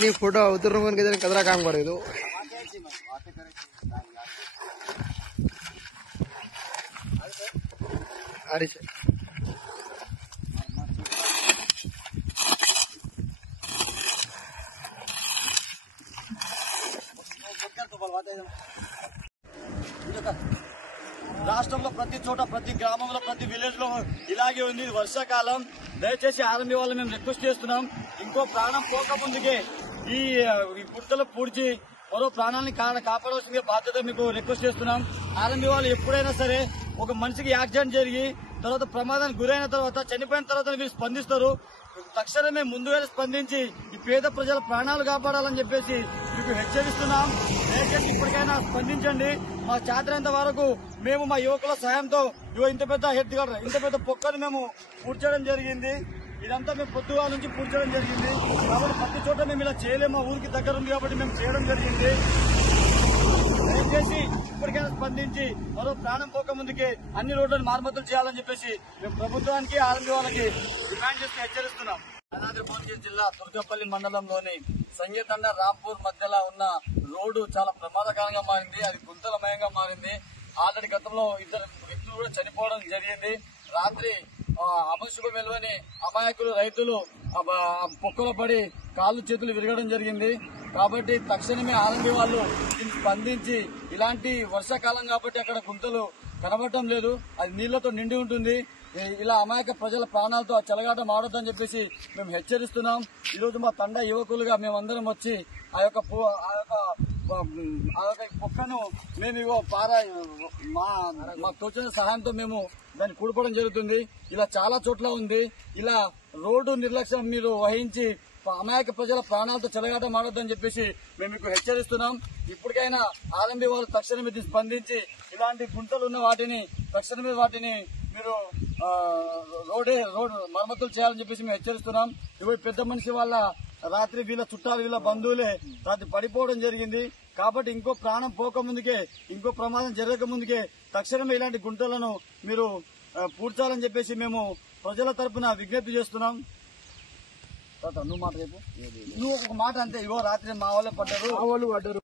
नहीं फोटो उतर कदरा काम कर अरे రాష్ట్రంలో ప్రతి చోట ప్రతి గ్రామంలో ప్రతి విలేజ్ లో ఇలాగే ఉంది. వర్షాకాలం దయచేసి ఆర్మీ వాళ్ళు మేము రిక్వెస్ట్ చేస్తున్నాం, ఇంకో ప్రాణం పోక ముందుకే ఈ గుట్టలు పూడ్చి మరో ప్రాణాన్ని కాపాడవలసిన బాధ్యత మీకు రిక్వెస్ట్ చేస్తున్నాం. ఆర్మీ వాళ్ళు ఎప్పుడైనా సరే ఒక మనిషికి యాక్సిడెంట్ జరిగి తర్వాత ప్రమాదానికి గురైన తర్వాత చనిపోయిన తర్వాత వీళ్ళు స్పందిస్తారు. తక్షణమే ముందుగా స్పందించి ఈ పేద ప్రజల ప్రాణాలు కాపాడాలని చెప్పేసి మీకు హెచ్చరిస్తున్నాం. దయచేసి ఇప్పటికైనా స్పందించండి. మా చేతనంత వరకు మేము మా యువకుల సాయంతో ఇంత పెద్ద పొక్కను మేము పూడ్చడం జరిగింది. ఇదంతా మేము పొద్దుగా నుంచి పూడ్చడం జరిగింది. కాబట్టి ప్రతి చోట మేము ఇలా చేయలేము, మా ఊరికి దగ్గర ఉంది కాబట్టి మేము చేయడం జరిగింది. దయచేసి ఇప్పటికైనా స్పందించి మరో ప్రాణం పోక ముందుకే అన్ని రోడ్లను మరమ్మతులు చేయాలని చెప్పేసి మేము ప్రభుత్వానికి ఆర్మీ వాళ్ళకి డిమాండ్ చేస్తూ హెచ్చరిస్తున్నాం. యాదాద్రి భువనగిరి జిల్లా తుర్కపల్లి మండలంలోని సంగీతండ రాంపూర్ మధ్యలో ఉన్న రోడ్డు చాలా ప్రమాదకరంగా మారింది. అది గుంతలమయంగా మారింది. ఆల్రెడీ గతంలో 2 వ్యక్తులు కూడా చనిపోవడం జరిగింది. రాత్రి అమశుభం వెలువని అమాయకులు రైతులు పొక్కలో పడి కాళ్ళు చేతులు విరగడం జరిగింది. కాబట్టి తక్షణమే ఆర్మీ వాళ్ళు దీన్ని స్పందించి, ఇలాంటి వర్షాకాలం కాబట్టి అక్కడ గుంతలు కనబడటం లేదు, అది నీళ్లతో నిండి ఉంటుంది. ఇలా అమాయక ప్రజల ప్రాణాలతో చెలగాట మారొద్దని చెప్పేసి మేము హెచ్చరిస్తున్నాం. ఈరోజు మా తండ యువకులుగా మేమందరం వచ్చి ఆ యొక్క పొక్కను మేము మా తోచిన సహాయంతో మేము దాన్ని కూడుకోవడం జరుగుతుంది. ఇలా చాలా చోట్ల ఉంది. ఇలా రోడ్డు నిర్లక్ష్యం మీరు వహించి అమాయక ప్రజల ప్రాణాలతో చెలగాట మారొద్దని చెప్పేసి మేము మీకు హెచ్చరిస్తున్నాం. ఇప్పటికైనా ఆర్ఎంబీ వాళ్ళు తక్షణమే స్పందించి ఇలాంటి గుంటలు ఉన్న వాటిని తక్షణమే మీరు రోడ్ మరమ్మతులు చేయాలని చెప్పేసి మేము హెచ్చరిస్తున్నాం. ఇవి పెద్ద మనిషి వాళ్ళ రాత్రి వీళ్ళ చుట్టాలు వీళ్ళ బంధువులే రాత్రి పడిపోవడం జరిగింది. కాబట్టి ఇంకో ప్రాణం పోక ముందుకే, ఇంకో ప్రమాదం జరగక ముందుకే తక్షణమే ఇలాంటి గుంటలను మీరు పూడ్చాలని చెప్పేసి మేము ప్రజల తరపున విజ్ఞప్తి చేస్తున్నాం. నువ్వు మాట రేపు నువ్వు ఒక మాట అంతే. ఇగో రాత్రి మా వాళ్ళే పడ్డారు.